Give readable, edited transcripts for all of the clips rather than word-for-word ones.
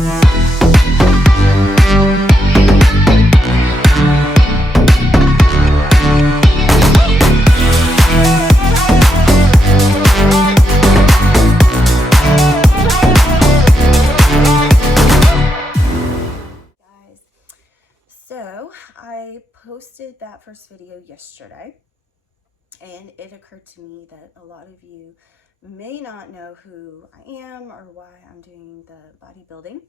So I posted that first video yesterday, and it occurred to me that a lot of you may not know who I am or why I'm doing the bodybuilding.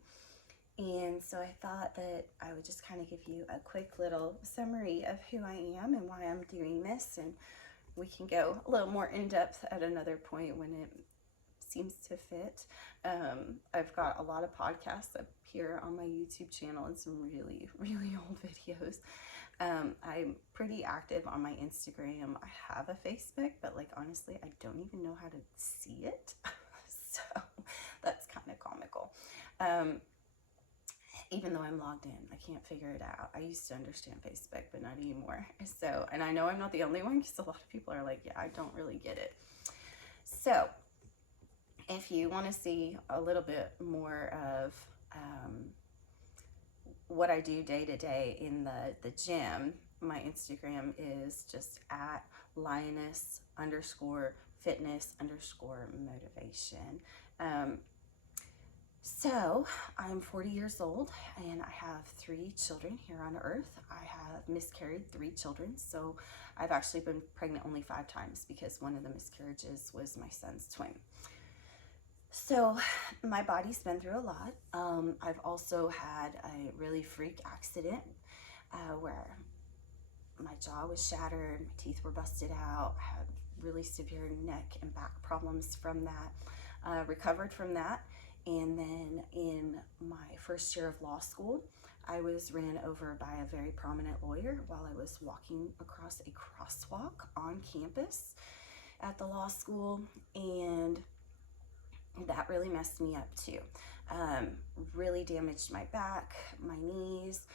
And so I thought that I would just kind of give you a quick little summary of who I am and why I'm doing this, and we can go a little more in depth at another point when it seems to fit. I've got a lot of podcasts up here on my YouTube channel and some really, really old videos. I'm pretty active on my Instagram. I have a Facebook, but like honestly, I don't even know how to see it. So that's kind of comical. Even though I'm logged in, I can't figure it out. I used to understand Facebook, but not anymore. So, and I know I'm not the only one, because a lot of people are like, yeah, I don't really get it. So if you want to see a little bit more of what I do day to day in the gym, my Instagram is just at lioness_fitness_motivation. So I'm 40 years old and I have 3 children here on earth. I have miscarried 3 children, so I've actually been pregnant only 5 times, because one of the miscarriages was my son's twin. So my body's been through a lot. I've also had a really freak accident where my jaw was shattered, my teeth were busted out, I had really severe neck and back problems from that, recovered from that. And then in my first year of law school, I was ran over by a very prominent lawyer while I was walking across a crosswalk on campus at the law school, and that really messed me up too. Really damaged my back, my knees,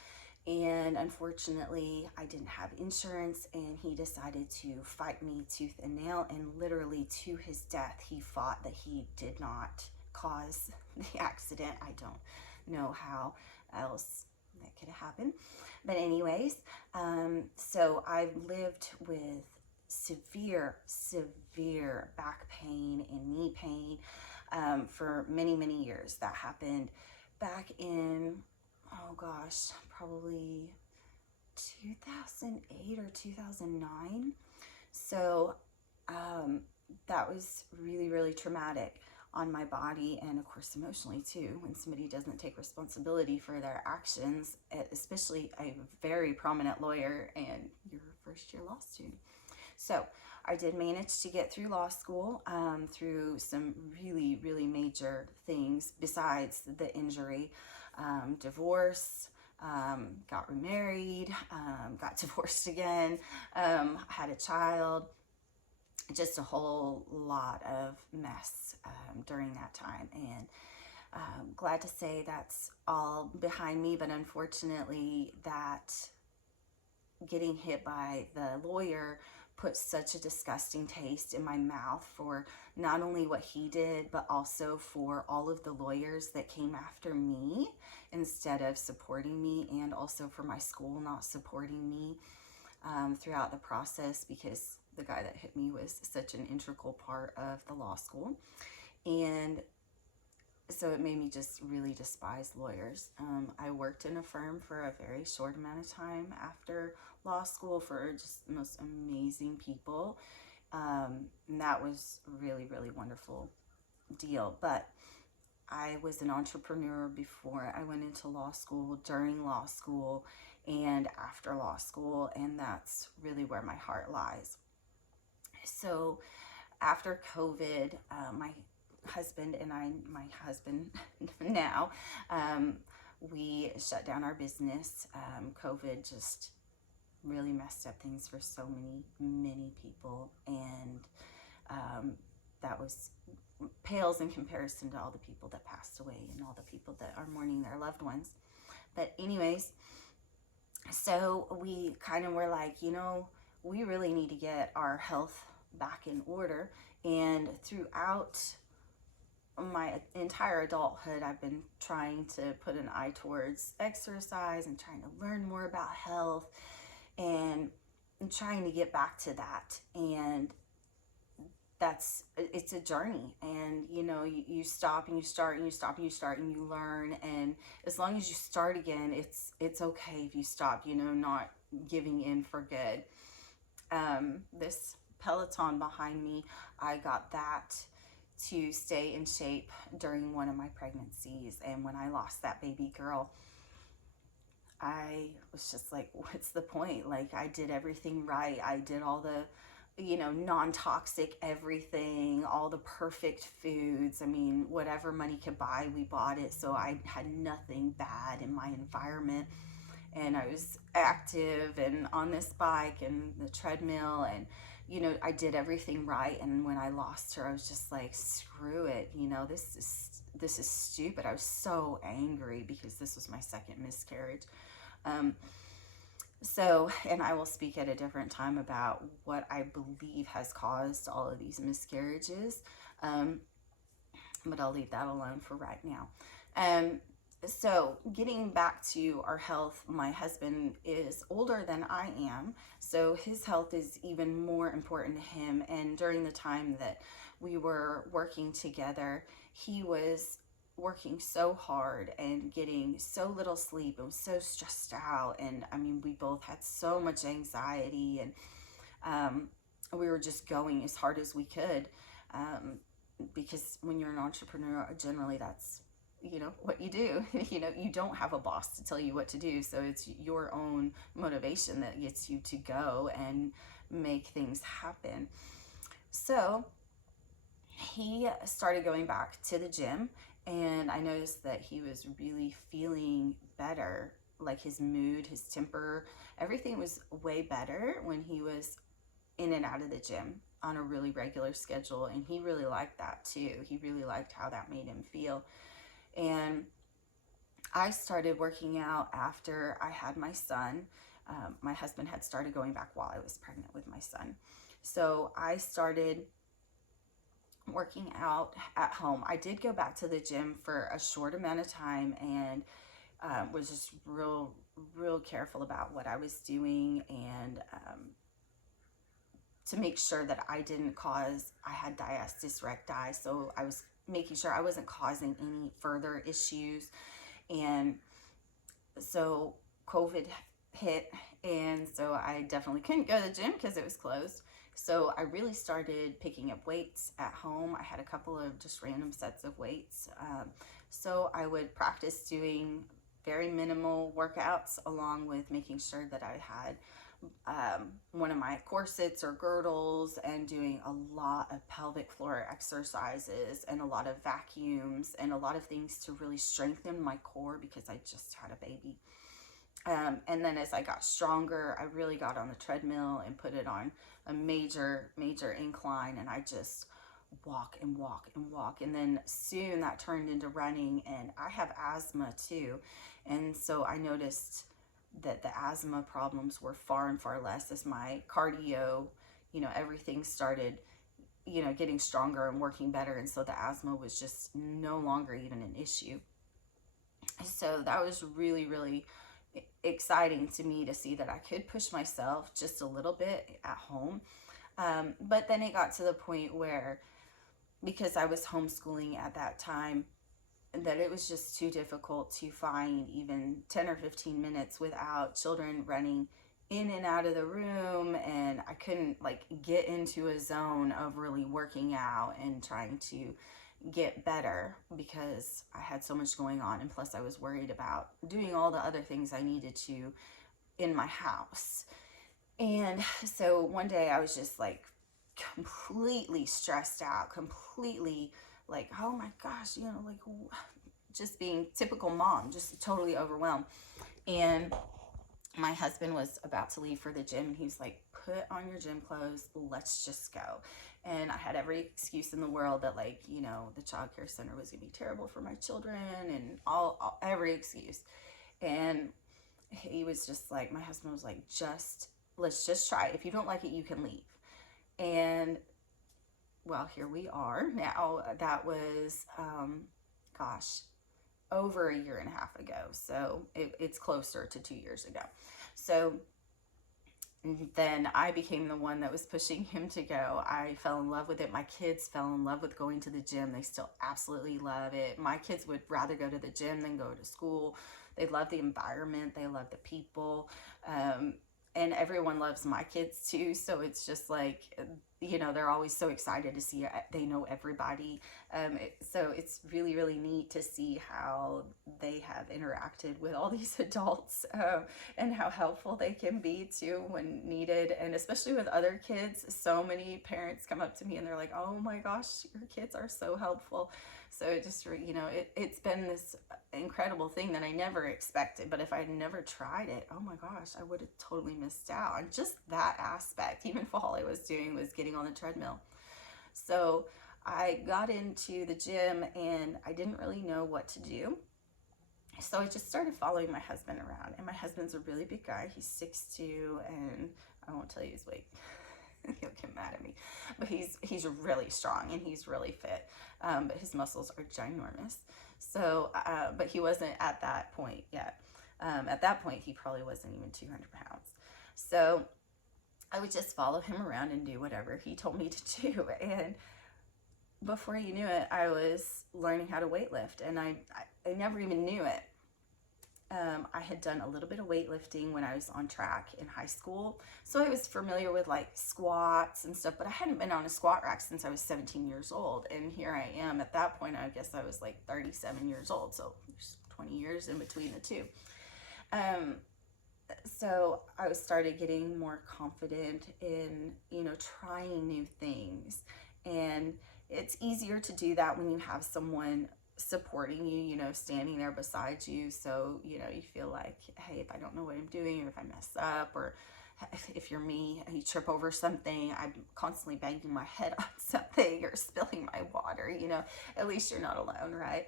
and unfortunately I didn't have insurance, and he decided to fight me tooth and nail, and literally to his death he fought that he did not cause the accident. I don't know how else that could have happened, but anyways, so I've lived with severe back pain and knee pain for many years. That happened back in, oh gosh, probably 2008 or 2009. So that was really traumatic on my body, and of course emotionally too, when somebody doesn't take responsibility for their actions, especially a very prominent lawyer and your first year law student. So I did manage to get through law school through some really major things besides the injury. Divorce, got remarried, got divorced again, had a child, just a whole lot of mess during that time. And glad to say that's all behind me, but unfortunately that getting hit by the lawyer put such a disgusting taste in my mouth for not only what he did, but also for all of the lawyers that came after me instead of supporting me, and also for my school not supporting me throughout the process, because the guy that hit me was such an integral part of the law school. And so it made me just really despise lawyers. I worked in a firm for a very short amount of time after law school for just the most amazing people. And that was really wonderful deal. But I was an entrepreneur before I went into law school, during law school, and after law school, and that's really where my heart lies. So after COVID, my husband and I, my husband now, we shut down our business. COVID just really messed up things for so many people, and that was pales in comparison to all the people that passed away and all the people that are mourning their loved ones. But anyways, so we kind of were like, you know, we really need to get our health back in order. And throughout my entire adulthood, I've been trying to put an eye towards exercise and trying to learn more about health, and trying to get back to that. And it's a journey. And you stop and you start and you stop and you start and you learn. And as long as you start again, it's okay if you stop, not giving in for good. This Peloton behind me, I got that to stay in shape during one of my pregnancies. And when I lost that baby girl, I was just like, what's the point? Like, I did everything right. I did all the, non-toxic everything, all the perfect foods. I mean, whatever money could buy, we bought it. So I had nothing bad in my environment. And I was active and on this bike and the treadmill, and I did everything right. And when I lost her, I was just like, screw it, this is stupid. I was so angry because this was my second miscarriage. And I will speak at a different time about what I believe has caused all of these miscarriages, but I'll leave that alone for right now. So getting back to our health, my husband is older than I am, so his health is even more important to him. And during the time that we were working together, he was working so hard and getting so little sleep and was so stressed out. And I mean, we both had so much anxiety, and we were just going as hard as we could, because when you're an entrepreneur, generally that's what you do. You don't have a boss to tell you what to do, so it's your own motivation that gets you to go and make things happen. So he started going back to the gym, and I noticed that he was really feeling better. Like, his mood, his temper, everything was way better when he was in and out of the gym on a really regular schedule. And he really liked that too. He really liked how that made him feel. And I started working out after I had my son. My husband had started going back while I was pregnant with my son. So I started working out at home. I did go back to the gym for a short amount of time, and was just real careful about what I was doing, and to make sure that I had diastasis recti, so I was making sure I wasn't causing any further issues. And so COVID hit, and so I definitely couldn't go to the gym because it was closed. So I really started picking up weights at home. I had a couple of just random sets of weights. So I would practice doing very minimal workouts, along with making sure that I had one of my corsets or girdles, and doing a lot of pelvic floor exercises and a lot of vacuums and a lot of things to really strengthen my core, because I just had a baby. And then as I got stronger, I really got on the treadmill and put it on a major incline, and I just walk and walk and walk. And then soon that turned into running, and I have asthma too. And so I noticed that the asthma problems were far and far less as my cardio, everything started, getting stronger and working better. And so the asthma was just no longer even an issue. So that was really exciting to me to see that I could push myself just a little bit at home. But then it got to the point where, because I was homeschooling at that time, that it was just too difficult to find even 10 or 15 minutes without children running in and out of the room, and I couldn't get into a zone of really working out and trying to get better, because I had so much going on, and plus I was worried about doing all the other things I needed to in my house. And so one day I was just completely stressed out, completely oh my gosh, just being typical mom, just totally overwhelmed. And my husband was about to leave for the gym, and he was like, put on your gym clothes, let's just go. And I had every excuse in the world that the child care center was gonna be terrible for my children, and every excuse. And he was just like, my husband was like, let's just try it. If you don't like it, you can leave. And well, here we are now. That was, gosh, over a year and a half ago. So it's closer to 2 years ago. So then I became the one that was pushing him to go. I fell in love with it. My kids fell in love with going to the gym. They still absolutely love it. My kids would rather go to the gym than go to school. They love the environment. They love the people. And everyone loves my kids too. So it's just like, they're always so excited to see, they know everybody. So it's really, really neat to see how they have interacted with all these adults, and how helpful they can be too when needed. And especially with other kids, so many parents come up to me and they're like, oh my gosh, your kids are so helpful. So it just, it's been this incredible thing that I never expected. But if I had never tried it, oh my gosh, I would have totally missed out on just that aspect. Even if all I was doing was getting on the treadmill. So I got into the gym and I didn't really know what to do. So I just started following my husband around. And my husband's a really big guy. He's 6'2", and I won't tell you his weight. He'll get mad at me. But he's really strong and he's really fit. But his muscles are ginormous. So, but he wasn't at that point yet. At that point, he probably wasn't even 200 pounds. So I would just follow him around and do whatever he told me to do. And before you knew it, I was learning how to weightlift, and I never even knew it. I had done a little bit of weightlifting when I was on track in high school. So I was familiar with like squats and stuff, but I hadn't been on a squat rack since I was 17 years old. And here I am at that point, I guess I was like 37 years old. So there's 20 years in between the two. So I started getting more confident in, trying new things. And it's easier to do that when you have someone supporting you, standing there beside you. So, you feel like, hey, if I don't know what I'm doing, or if I mess up, or if you're me and you trip over something, I'm constantly banging my head on something or spilling my water, at least you're not alone, right?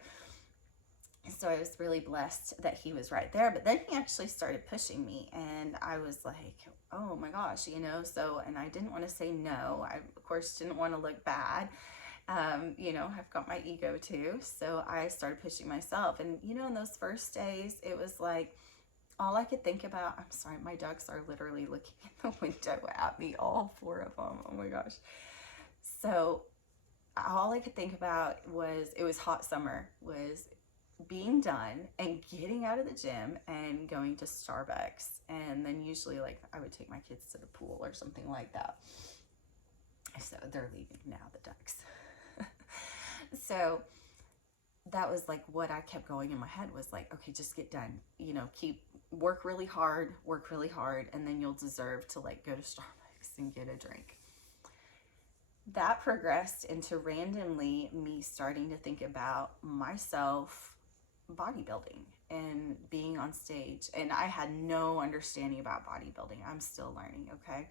So I was really blessed that he was right there. But then he actually started pushing me, and I was like, oh my gosh, so, and I didn't want to say no. I, of course, didn't want to look bad. I've got my ego too. So I started pushing myself. And, in those first days, it was like, all I could think about, I'm sorry, my ducks are literally looking in the window at me, all 4 of them. Oh my gosh. So all I could think about was, it was hot summer, was being done and getting out of the gym and going to Starbucks. And then usually like I would take my kids to the pool or something like that. So they're leaving now, the ducks. So that was like what I kept going in my head, was like, okay, just get done, work really hard, and then you'll deserve to like go to Starbucks and get a drink. That progressed into randomly me starting to think about myself bodybuilding and being on stage. And I had no understanding about bodybuilding. I'm still learning, okay?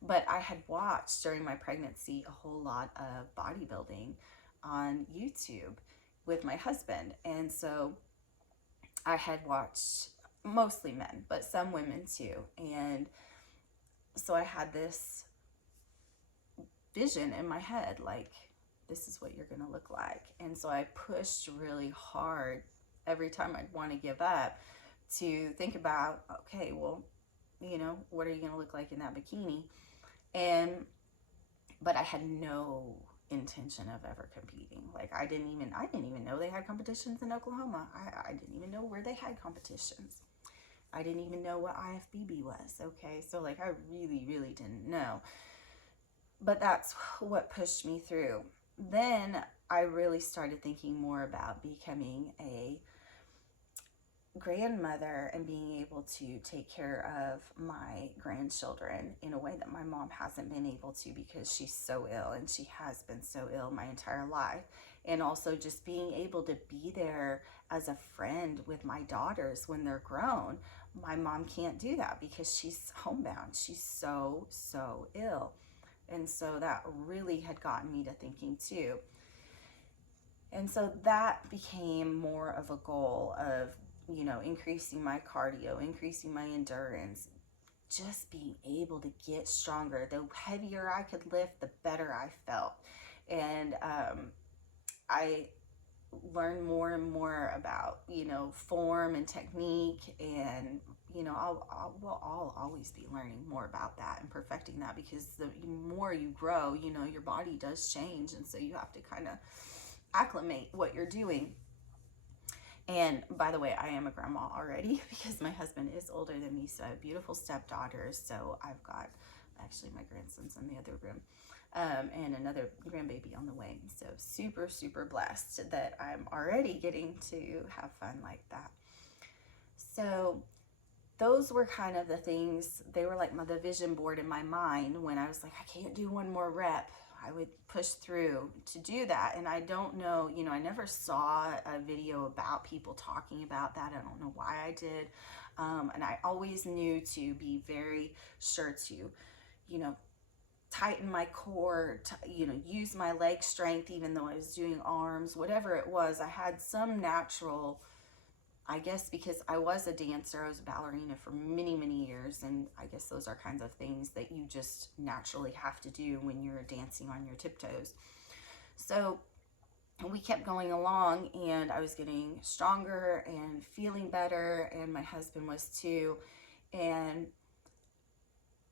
But I had watched during my pregnancy a whole lot of bodybuilding on YouTube with my husband. And so I had watched mostly men, but some women too. And so I had this vision in my head, like, this is what you're going to look like. And so I pushed really hard every time I'd want to give up to think about, okay, well, what are you going to look like in that bikini? But I had no intention of ever competing. Like I didn't even know they had competitions in Oklahoma. I didn't even know where they had competitions. I didn't even know what IFBB was. Okay. So like I really, really didn't know. But that's what pushed me through. Then I really started thinking more about becoming a grandmother and being able to take care of my grandchildren in a way that my mom hasn't been able to, because she's so ill, and she has been so ill my entire life. And also just being able to be there as a friend with my daughters when they're grown. My mom can't do that because she's homebound. She's so, so ill. And so that really had gotten me to thinking too. And so that became more of a goal of, increasing my cardio, increasing my endurance, just being able to get stronger. The heavier I could lift, the better I felt. And I learn more and more about, form and technique, and I'll always be learning more about that and perfecting that, because the more you grow, your body does change, and so you have to kind of acclimate what you're doing. And by the way, I am a grandma already because my husband is older than me, so I have beautiful stepdaughters. So I've got, actually, my grandson's in the other room, and another grandbaby on the way. So super, super blessed that I'm already getting to have fun like that. So those were kind of the things, they were like the vision board in my mind when I was like, I can't do one more rep. I would push through to do that. And I don't know, I never saw a video about people talking about that. I don't know why I did. And I always knew to be very sure to, tighten my core, use my leg strength, even though I was doing arms, whatever it was. I had some natural, I guess, because I was a dancer, I was a ballerina for many, many years, and I guess those are kinds of things that you just naturally have to do when you're dancing on your tiptoes. So we kept going along, and I was getting stronger and feeling better, and my husband was too. And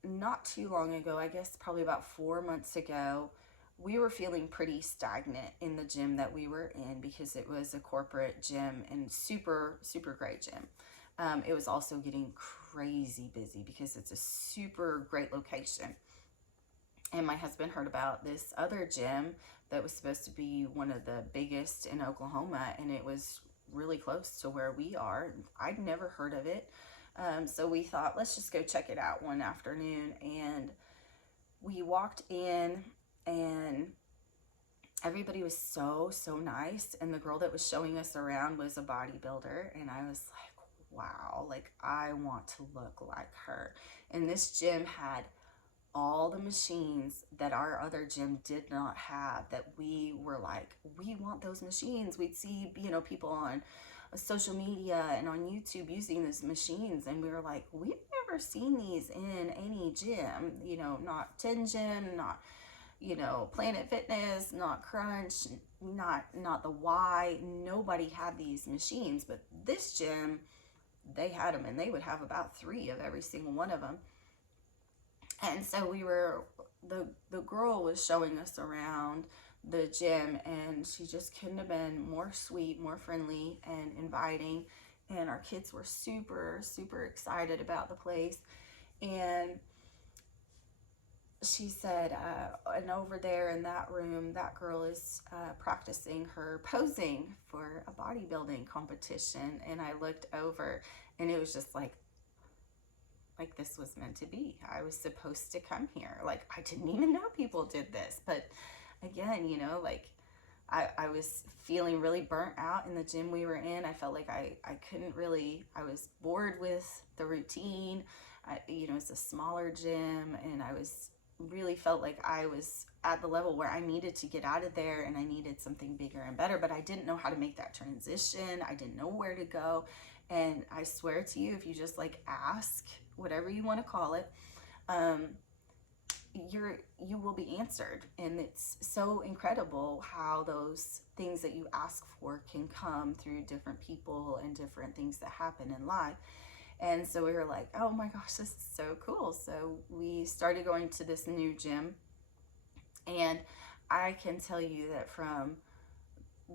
not too long ago, I guess probably about 4 months ago, we were feeling pretty stagnant in the gym that we were in, because it was a corporate gym and super, super great gym. It was also getting crazy busy because it's a super great location. And my husband heard about this other gym that was supposed to be one of the biggest in Oklahoma, and it was really close to where we are. I'd never heard of it. So we thought, let's just go check it out one afternoon. And we walked in, and everybody was so, so nice. And the girl that was showing us around was a bodybuilder. And I was like, wow, like I want to look like her. And this gym had all the machines that our other gym did not have, that we were like, we want those machines. We'd see, people on social media and on YouTube using these machines, and we were like, we've never seen these in any gym, not 10 Gym, not, Planet Fitness, not Crunch, not the Y. Nobody had these machines, but this gym, they had them, and they would have about 3 of every single one of them. And so the girl was showing us around the gym, and she just couldn't have been more sweet, more friendly, and inviting. And our kids were super, super excited about the place. And she said, and over there in that room, that girl is practicing her posing for a bodybuilding competition. And I looked over, and it was just like this was meant to be. I was supposed to come here. Like, I didn't even know people did this. But again, I was feeling really burnt out in the gym we were in. I felt like I couldn't really, I was bored with the routine. It's a smaller gym, and I really felt like I was at the level where I needed to get out of there, and I needed something bigger and better, but I didn't know how to make that transition. I didn't know where to go. And I swear to you, if you just ask, whatever you want to call it, you will be answered. And it's so incredible how those things that you ask for can come through different people and different things that happen in life. And so we were like, oh my gosh, this is so cool. So we started going to this new gym, and I can tell you that from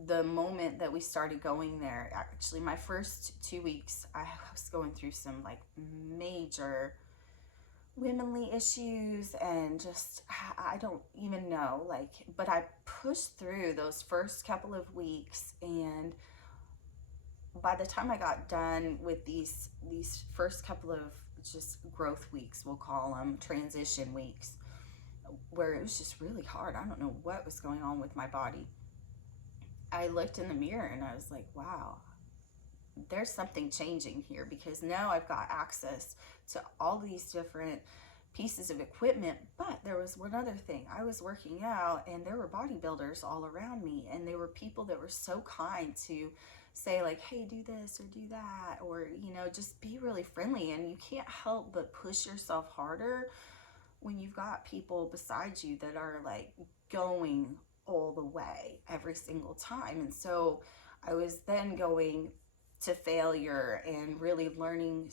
the moment that we started going there, actually my first 2 weeks, I was going through some major womanly issues, and just, I don't even know, but I pushed through those first couple of weeks. And by the time I got done with these first couple of just growth weeks, we'll call them transition weeks, where it was just really hard. I don't know what was going on with my body. I looked in the mirror and I was like, wow, there's something changing here, because now I've got access to all these different pieces of equipment. But there was one other thing. I was working out, and there were bodybuilders all around me, and there were people that were so kind to say hey, do this or do that, or just be really friendly. And you can't help but push yourself harder when you've got people beside you that are going all the way every single time. And so I was then going to failure and really learning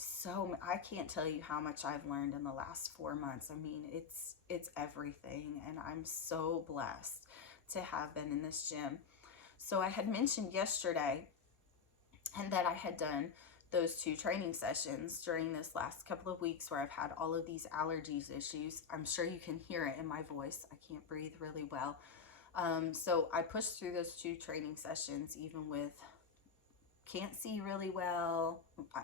I can't tell you how much I've learned in the last 4 months. I mean, it's everything, and I'm so blessed to have been in this gym. So I had mentioned yesterday and that I had done those 2 training sessions during this last couple of weeks where I've had all of these allergies issues. I'm sure you can hear it in my voice. I can't breathe really well. So I pushed through those 2 training sessions, even with can't see really well. I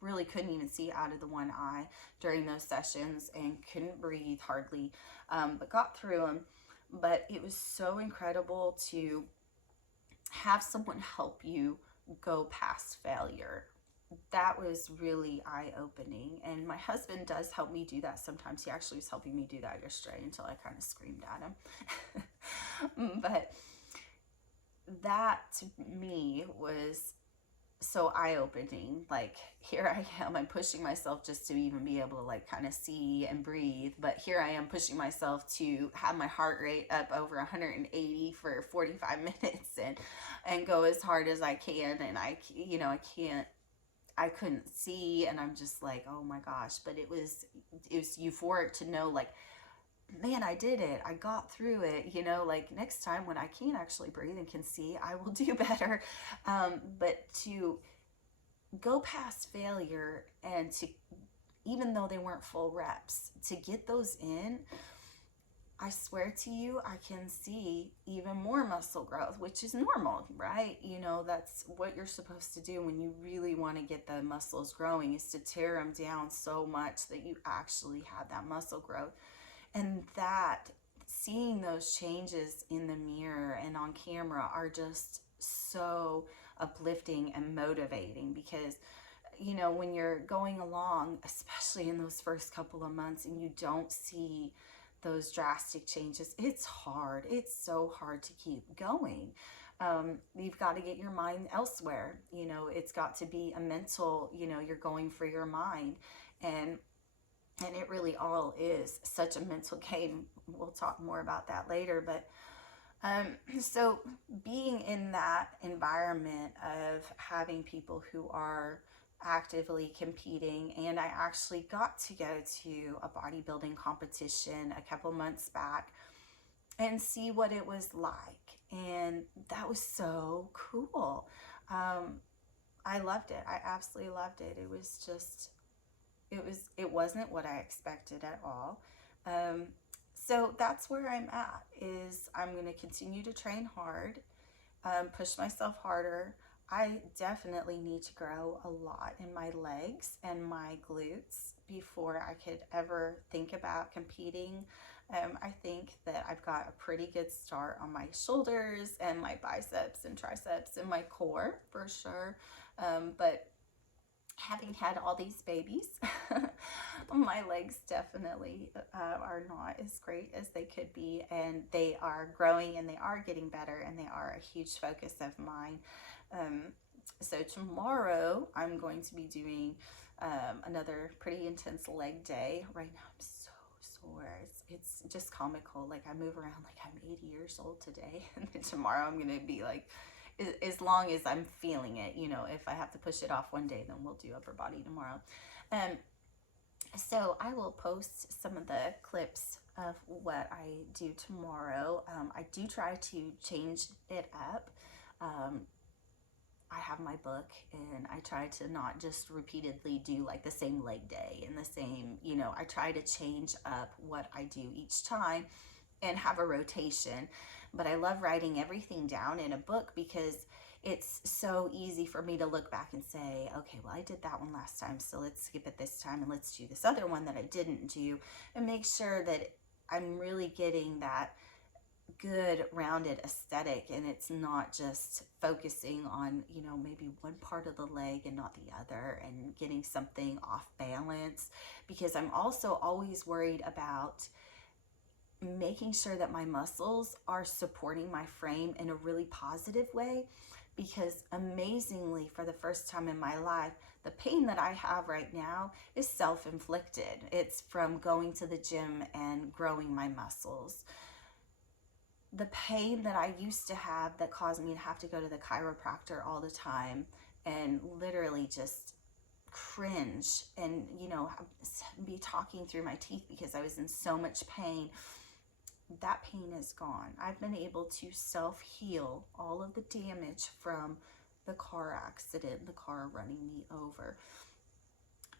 really couldn't even see out of the one eye during those sessions and couldn't breathe hardly, but got through them. But it was so incredible to have someone help you go past failure. That was really eye-opening, and my husband does help me do that sometimes. He actually was helping me do that yesterday until I kind of screamed at him. But that to me was so eye-opening. Like, here I am, I'm pushing myself just to even be able to like kind of see and breathe, but here I am pushing myself to have my heart rate up over 180 for 45 minutes and go as hard as I can, and I couldn't see, and I'm just like, oh my gosh. But it was euphoric to know, like, man, I did it. I got through it. Like, next time when I can actually breathe and can see, I will do better. But to go past failure and to, even though they weren't full reps, to get those in, I swear to you, I can see even more muscle growth, which is normal, right? That's what you're supposed to do when you really want to get the muscles growing, is to tear them down so much that you actually have that muscle growth. And that, seeing those changes in the mirror and on camera are just so uplifting and motivating, because when you're going along, especially in those first couple of months, and you don't see those drastic changes, it's hard. It's so hard to keep going. You've got to get your mind elsewhere. It's got to be a mental, you're going for your mind. And it really all is such a mental game. We'll talk more about that later. But so being in that environment of having people who are actively competing, and I actually got to go to a bodybuilding competition a couple months back and see what it was like, and that was so cool. I loved it. I absolutely loved it. It was just, it wasn't what I expected at all. So that's where I'm at, is I'm going to continue to train hard, push myself harder. I definitely need to grow a lot in my legs and my glutes before I could ever think about competing. I think that I've got a pretty good start on my shoulders and my biceps and triceps and my core for sure. But having had all these babies, my legs definitely are not as great as they could be, and they are growing and they are getting better, and they are a huge focus of mine. So tomorrow I'm going to be doing another pretty intense leg day. Right now I'm so sore. It's just comical. Like, I move around like I'm 80 years old today, and then tomorrow I'm going to be like, as long as I'm feeling it, if I have to push it off one day, then we'll do upper body tomorrow. So I will post some of the clips of what I do tomorrow. I do try to change it up. I have my book, and I try to not just repeatedly do like the same leg day and the same, I try to change up what I do each time and have a rotation. But I love writing everything down in a book, because it's so easy for me to look back and say, okay, well, I did that one last time, so let's skip it this time and let's do this other one that I didn't do, and make sure that I'm really getting that good rounded aesthetic, and it's not just focusing on maybe one part of the leg and not the other, and getting something off balance, because I'm also always worried about making sure that my muscles are supporting my frame in a really positive way, because amazingly, for the first time in my life, the pain that I have right now is self-inflicted. It's from going to the gym and growing my muscles. the pain that I used to have that caused me to have to go to the chiropractor all the time and literally just cringe and, you know, be talking through my teeth because I was in so much pain, that pain is gone. I've been able to self-heal all of the damage from the car accident, the car running me over.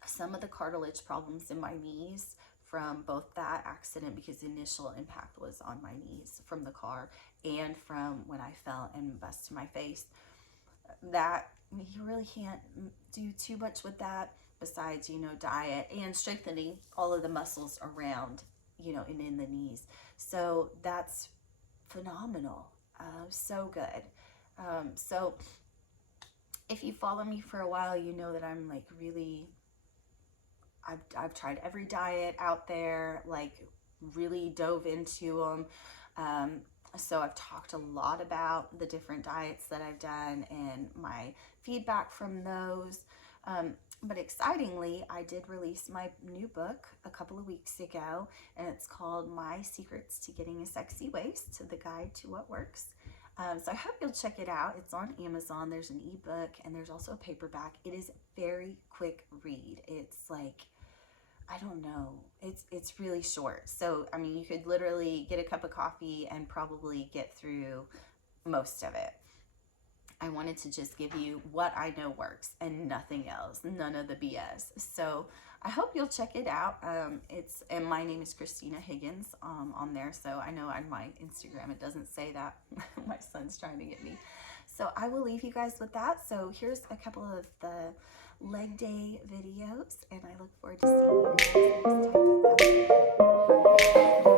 Some of the cartilage problems in my knees from both that accident, because the initial impact was on my knees from the car, and from when I fell and busted my face, that you really can't do too much with that besides, you know, diet and strengthening all of the muscles around, you know, and in the knees. So that's phenomenal. So good. So if you follow me for a while, you know that I'm like really, I've tried every diet out there, like really dove into them. So I've talked a lot about the different diets that I've done and my feedback from those. But excitingly, I did release my new book a couple of weeks ago, and it's called My Secrets to Getting a Sexy Waist, The Guide to What Works. So I hope you'll check it out. It's on Amazon. There's an ebook and there's also a paperback. It is a very quick read. It's like, I don't know, it's really short. So, I mean, you could literally get a cup of coffee and probably get through most of it. I wanted to just give you what I know works and nothing else, none of the BS. So I hope you'll check it out. And my name is Christina Higgins on there. So I know on my Instagram it doesn't say that. My son's trying to get me. So I will leave you guys with that. So here's a couple of the leg day videos, and I look forward to seeing you guys next time.